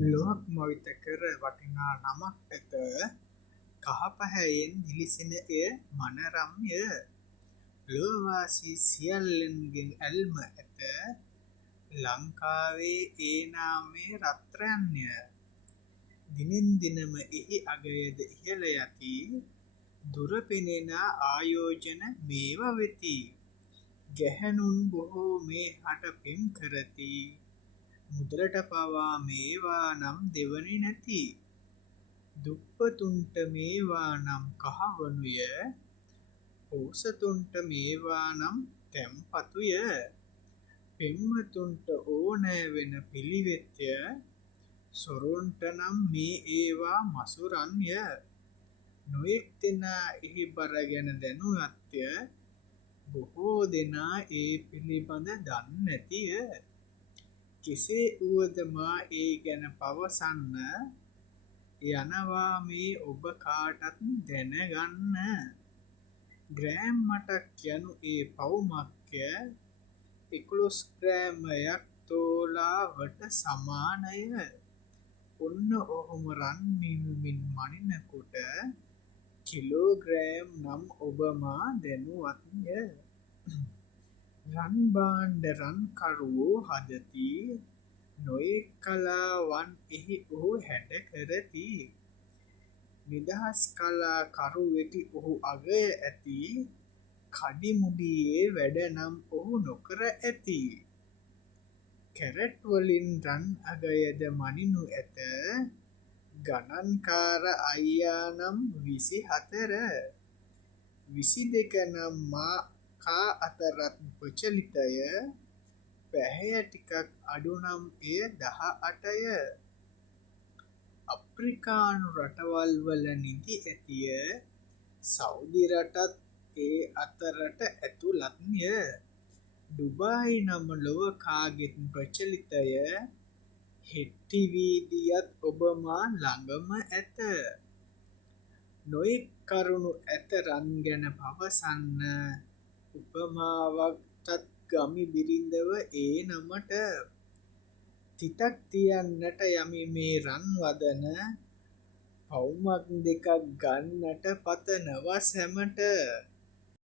ලොවක් මවිත කර වටිනා නමක් ඇත කහපැහැයෙන් දිලිසෙන එය මනරම්ය ලොවවාසී සියල්ලන්ගෙන් ඇල්ම ඇත ලංකාවේ ඒ නාමේ රත්රන්ය දිනෙන් දිනම එහි අගයද ඉහළ යති දුර පෙනෙන ආයෝජන මේව වෙති ගැහැණුන් බොහෝ මේ හට පෙම් කරති මුදලට පවා මේවා නම් දෙවනි නැති දුප්පතුන්ට මේවා නම් කහවණුය පොහොසතුන්ට මේවා නම් තැන්පතුය පෙම්වතුන්ට ඕනෑ වෙන පිළිවෙත්ය සොරුන්ට නම් මේ ඒවා මසුරන්ය නොයෙක් දෙනා එහි බර ගැන දැනුවත්ය බොහෝ දෙනා ඒ පිළිබඳ දන්නේ නැතිය කෙසේ වුවද මා ඒ ගැන පවසන්න යනවා මේ ඔබ කාටත් දැනගන්න ග්‍රෑම් මටක් යනු ඒ පවුමක්ය 11 ග්‍රෑමයක් තෝලාවට සමානය ඔන්න ඔහොම රන් මිල්මින් මනිනකොට කිලෝග්‍රෑම් නම් ඔබ මා දැනුවත්ය රන් භාණ්ඩ රන්කරුවෝ හදති නොයෙක් කලාවන් එහි ඔහු හැඩ කරති නිදහස් කලාකරු වෙති ඔහු අගය ඇති කඩිමුඩියේ වැඩ නම් ඔහු නොකර ඇති කැරට් වලින් රන් අගයද මනිනු ඇත ගණන්කාර අයියා නම් 24 22 නම් මා කා අතරත් ප්‍රචලිතය පැහැය ටිකක් අඩු නම් එය 18ය අප්‍රිකානු රටවල් වල නිදි ඇතිය සෞදි රටත් ඒ අතරට ඇතුළත්ය ඩුබායි නම ලොව කාගෙත් ප්‍රචලිතය හෙට්ටි වීදියත් ඔබ මා ළඟම ඇත නොයෙක් කරුණු ඇත රන් ගැන පවසන්න උපමාවක්ටත් ගමි බිරිඳව ඒ නමට තිතක් තියන්නට යමි මේ රන් වදන පවුමක් දෙකක් ගන්නට පතනවා සැමට